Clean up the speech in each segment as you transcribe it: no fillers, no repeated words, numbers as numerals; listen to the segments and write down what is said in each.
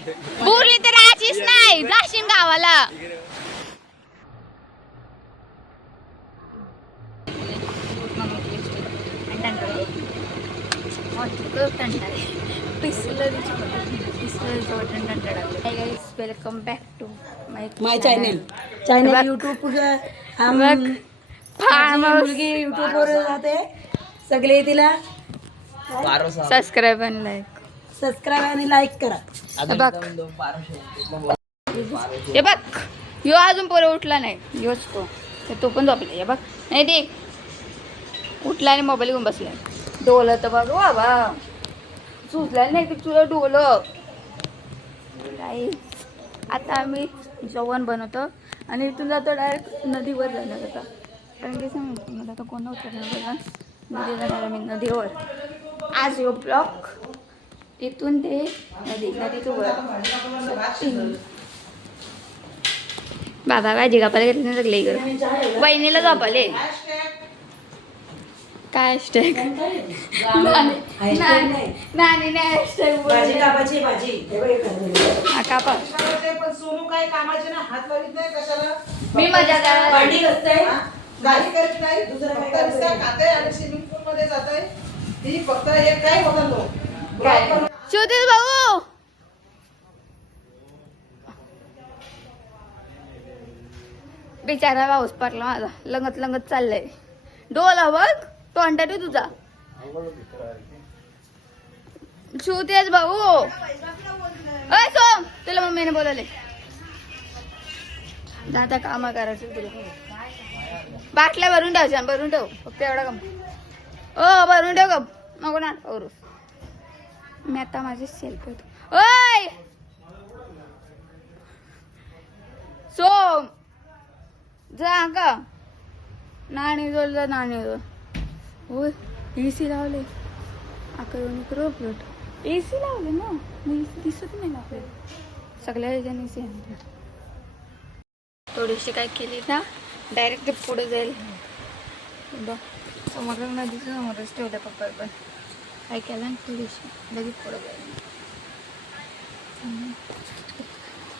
बुरली तर राहायचीच नाही, जाशील गावाला. Welcome back to my channel YouTube मुलगी यूट्यूब वर जाते. सगळे तिला सबस्क्राईब आणि लाईक करा. हे बघ, ह्यो अजून पोरं उठला नाही. ह्योच तो पण झोपला. हे बघ, नाही ते उठला आणि मोबाईल घेऊन बसलाय. डोलं तर बघ बाबा, सुचलं नाही की तुला डोलं. आता आम्ही जेवण बनवतो आणि इथून जातो डायरेक्ट नदीवर जाणार होता. कारण की सांग मला आता कोण उतरणार नदी जाणार आम्ही नदीवर. आज यो ब्लॉक इथून ते नदीचं वर. बाबा काय जिगापाला घेतली सगळे इकडं. वहिनीला झोपाले. काय हॅशटॅग? नानी नाही हॅशटॅग भाजी कापाची भाजी कापा. पण सोनू काय कामाचे ना हात लावित नाही कशाला. मी मजा करायला भांडी घासते, गाडी करत नाही. फक्त नुसता खाते आणि स्विमिंग पूल मध्ये जाते. ती फक्त हे काय होता तो ज्योतिष भाऊ बिचारा पाऊस पडला माझा. लंगत लंगत चाललंय. डोला बघ तोंडात तुझा. ज्योतिष भाऊ अय सोम, तुला मम्मीने बोलवले. दादा काम करायचं तुला. बाटल्या भरून ठेव, भरून ठेव फक्त एवढा कम. ओ भरून ठेव गप, नको ना करू. मी आता माझी सेल्फी होतो. ओय सोम जा का नाणी जोल जा नाणी जोल. होय एसी लावले. आकरवणी करोट एसी लावले ना. मी दिसत नाही लावले. सगळ्या ह्याच्याने एसी आणले. थोडीशी काय केली ना डायरेक्ट ते पुढे जाईल. बघ समोर नदीचं समोरच ठेवलं पप्पा. पण काय केलं ना थोडीशी लगेच पुढे जाईल.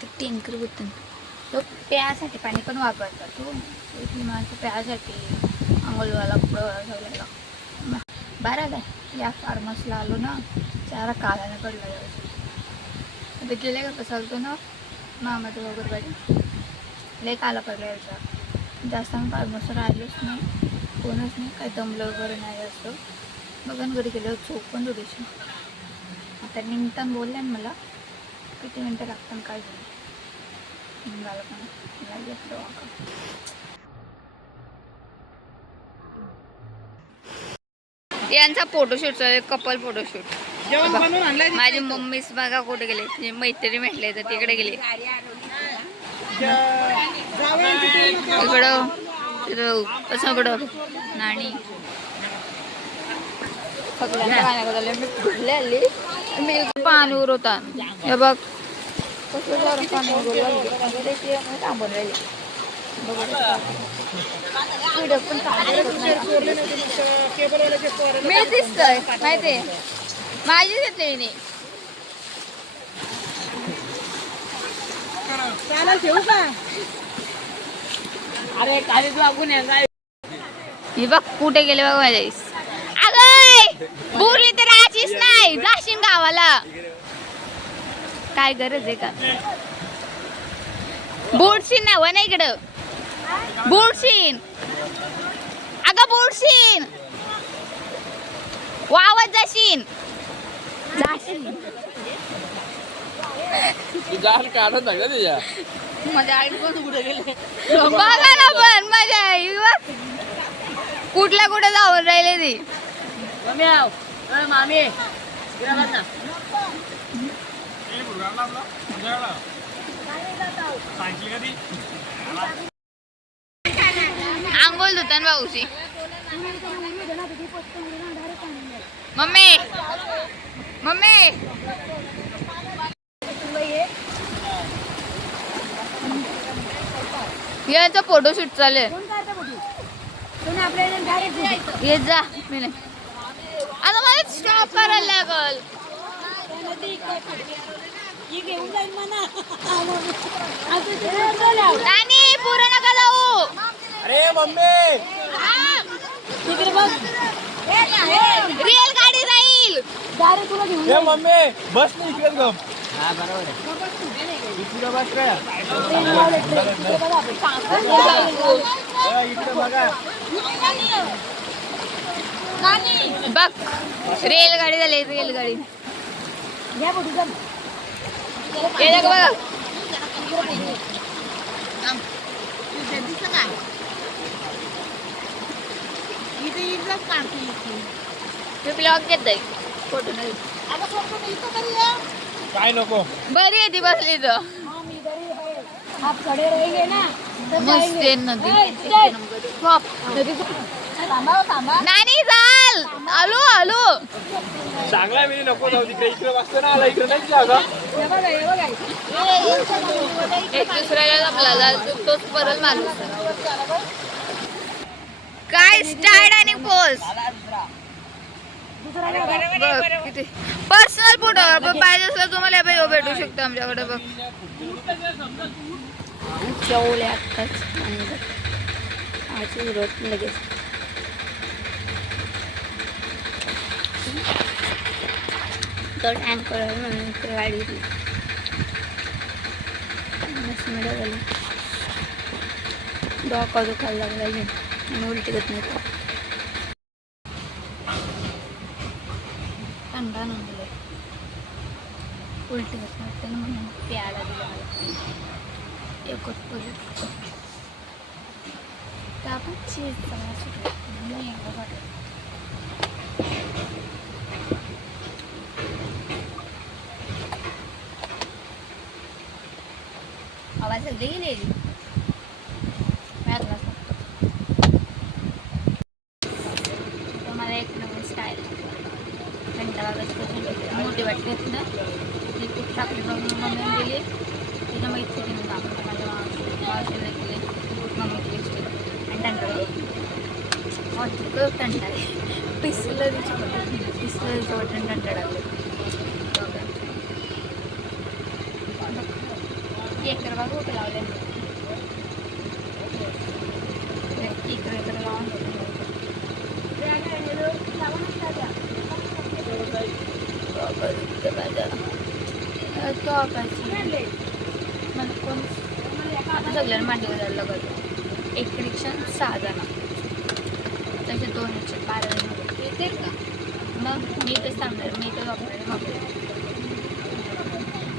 ते टँकर होतं लोक प्यासाठी पाणी पण वापरतात. हो माणसं प्यासाठी आंघोळीवाला पुढं ठेवलेला. बरं काय या फार्मसला आलो ना चारा काळाने पडला. आता गेले का कसं चालतो ना मामाचं वगैरे पाहिजे लय काला पडला याचा. जास्त आम्ही फार्मसवर राहिलोच नाही. कोणच नाही काय दमलं वगैरे नाही असतं. बघून घरी गेल्यावर झोप पण थोडीशी. आता निघताना बोलले ना मला किती मिनटं लागतात काय झालं निघालं पण नाही घेतलं. यांचा फोटोशूट चालू कपल फोटोशूट. माझी मम्मीच बघा कुठे गेले. मैत्री म्हटले तर तिकडे गेले. इकडं कसं इकडं नाणी आली. मी पाणी उरवता हे बघ कसं पाणी उरवलं थांबून राहिले. मी दिसतोय माहितीये माझी घेतली नाही. ठेवू का? अरे खाली लागून हे बघ कुठे गेले बघ माझ्या. अगं बुरली तर राहायचीच नाही, जाशील गावाला. काय गरज आहे का? बुडशीन ना व नाही इकडं बुडशीन. अगं बुडशीन वावत जाशील. काढत त्याच्या माझ्या आई पण कुठे गेले बघा ना. पण माझ्या आई कुठल्या कुठे जाऊन राहिले ती. मामी आंघोळ धुतान भाऊची. मम्मी मम्मी याचा फोटोशूट चालेल. येत जा मी नाही. आता मला स्टॉप करायला लागल. नानी पुढे नका जाऊ. अरे मम्मी रिअल गाडी राहील. हे मम्मी बस नाही इकडेच गप. हा बरोबर आहे. इकडे बस काय इकडे बघा. बघ रेल गाडी झाली रेल गाडी. हे बघ तू ब्लॉग घेत जाईल फोटो नाही. काय नको बरी आहे ती बसली तर मस्त आहे नदी. नानी चाल आलो आलो. चांगला मी नको जाऊ तिकडे. इकडे बसतो ना आला इकडे नाही जागा. एक दुसऱ्याला आपल्याला तोच परत माणूस. काय स्टार्ट आणि पोज किती पर्सनल फोटो पाहिजे असलं तुम्हाला भेटू शकतो आमच्याकडे. बघ जेवले आत्ताच आणि उरत लगेच. तर टँकर म्हणून गाडी डोका दुखायला लागला आणि उलटी करत नाही. थंडा नंतर उलटी होत नाही त्यानं म्हणून प्यायला दिलं मला. एकच प्रोजेक्ट तर आपण चीज मी एकदा वाटत. आवाज सगळे गेलेली मला एक नवीन स्टाईल मोठी वाटते ना ती खूप टाकली मम्मीने दिली. तिनं मैत्रिणीने दाखवलं माझ्या मावशीला दिली मम्मीची लिपस्टिक आणि टंटा टंटा पिसलरीची बटन पिसलरीचं बटन टंटा टाकलं. एक तर बघ होतं लावले इकडे लावून मला कोण आता सगळ्यांना मांडीवर जायला लागत. एक रिक्षा 6 जण तसे 2 रिक्षा 12 जण येतील का. मग मी तर सांगणार मी तर वापरणार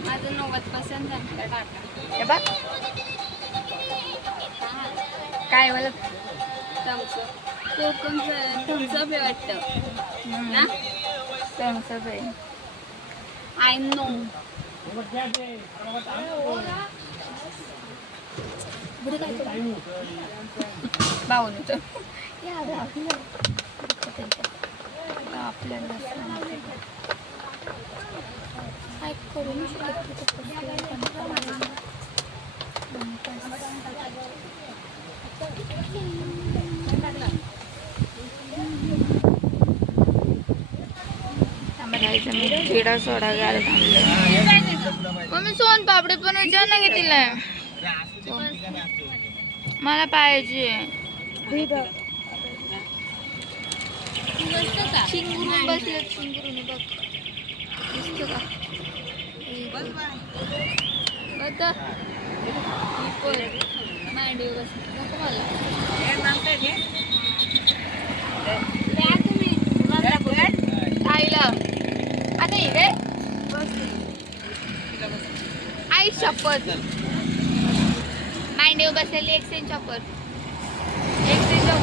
माझं 90% झालं टाटा. हे बघ काय मला थम्सअप आहे वाटतं ना. थम्सअप आहे आय नो. बावून होतं आपल्याला काय करू चिडा सोडा घ्यायला थांबलं. मम्मी सोन पापडी पण विचार ना घेतला मला पाहिजे. चिंगरून बसले चिंगरून बघ दिसतो का आता मांडी बस नको मला आईला आता ही काय आई शपथ मांडीवर बसलेली एक्सचेंज शॉपर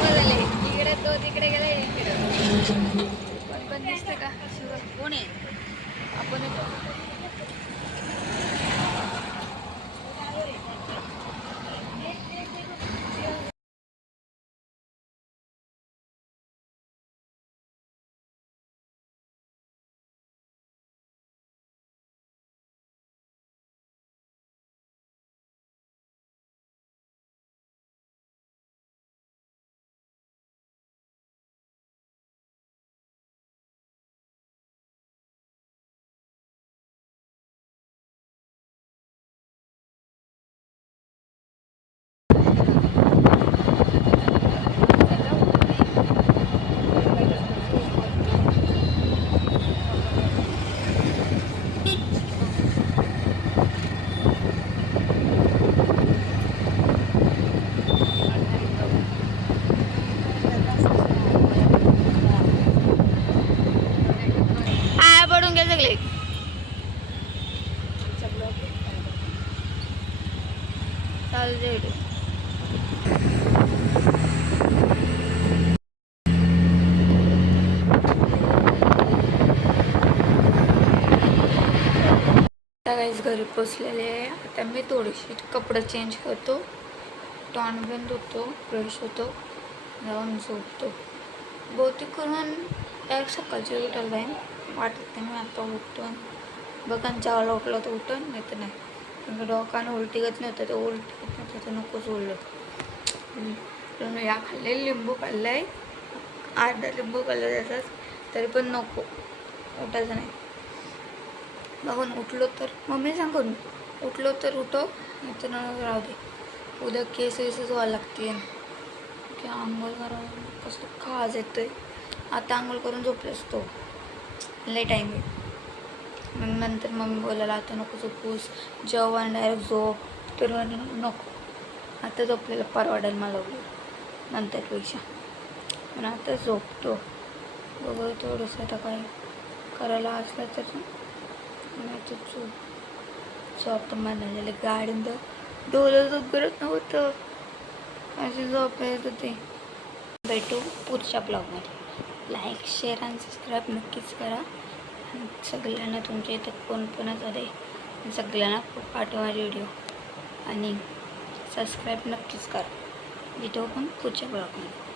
झाले इकडे तो तिकडे गेला इकडे पण दिसतं का कोण आहे आपण चाल रेडी. आता काहीच घरी पोचलेले आहे. आता मी थोडीशी कपडे चेंज करतो, टॉन बंद होतो, फ्रेश होतो, जाऊन झोपतो. बहुतेक करून डायरेक्ट सकाळची उठायला जाईन. वाटत नाही मी आता उठतो बघा, चावला उठलं तर उठन, नाही तर नाही. डोकानं उलटी गत नव्हतं, ते उलटी गत नव्हतं, तर नकोच उरलं. या खाल्ले लिंबू खाल्लं आहे, अर्धा लिंबू खाल्लं त्याचाच, तरी पण नको, उठायचं नाही. बघून उठलो तर मम्मी सांगून उठलो तर उठव, नाही तर राहू दे. उद्या केस वेसच व्हायला लागतील की आंघोळ करून कसं खाज येतोय. आता आंघोळ करून झोपले असतो, लय टाईम आहे. मग नंतर मम्मी बोलायला आता नको झोपूस, जेवण डायरेक्ट झोप, तर नको. आता झोपलेलं परवडेल मला नंतरपेक्षा, पण आता झोपतो. बघू थोडंसं आता काय करायला असलं तर नाही तर झोप मला झालं. गाडीन डोलं झोप करत नव्हतं, अशी झोप येत होती. भेटू पुढच्या ब्लॉगमध्ये. लाईक, शेअर आणि सबस्क्राईब नक्कीच करा. सगळ्यांना तुमच्या इथं कोण कोणाच आले सगळ्यांना पाठवा व्हिडिओ, आणि सबस्क्राईब नक्कीच करा. भेटू पण पुढच्या ब्लॉगमध्ये.